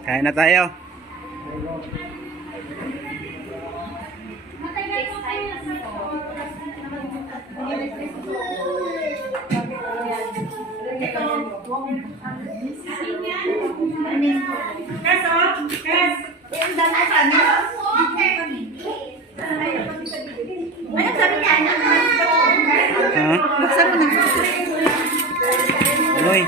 Kain na tayo. Uy.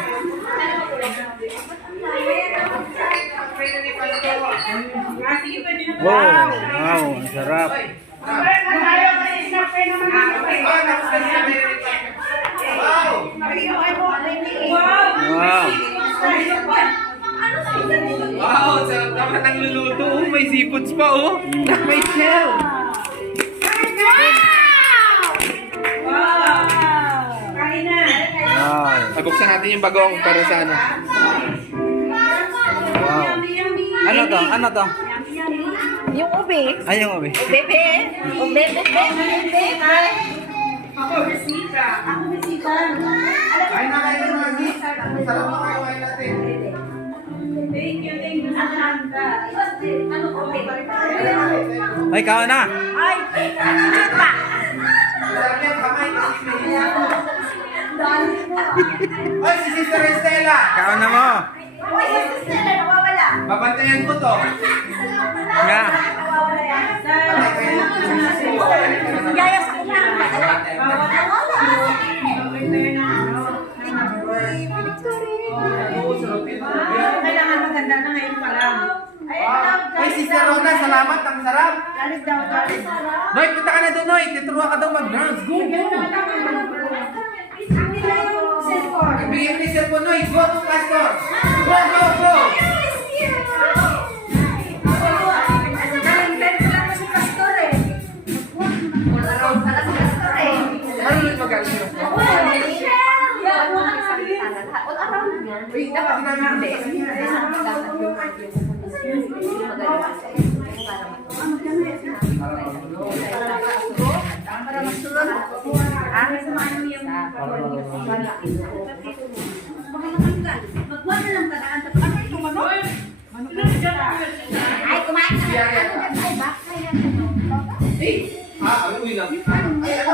Wow, wow, ang sarap. Wow. Wow, sarap naman ang luluto. Oh, may seafoods pa oh. May shell. Wow. Buksan natin yung bagong para sa ano. Wow. Ano to? Ano to? Yung ube. Ay, yung ube. Bebe. Ube, bebe. Ako bisita. Kain na kayo ng mga sarap na kain natin. Thank you. Ano ube? Ay, kawan na. Ay, pa. Sabi ang kamay kasi may Oy, si Sister Estela! Kawan na mo. Uy, yung sister na nawawala. Babantayan ko to. Nga. Nawawala yan. Gaya sa kanya. Kailangan maganda na ngayon pa lang. Ay, Sister Rona, salamat. Ang sarap. Galit daw. Noy, punta ka na doon, Noy. Tuturuan ka daw mag-dance. Go, go! Ang nila yung cellphone. Bigyan mo ni cellphone, Noy. Go, go, Pastor! Go, go, go! Marunong mag-dance yun. Uy, dapat namin. Ay, kumain ka na. Ay, ano, uwi lang. Ay, ano,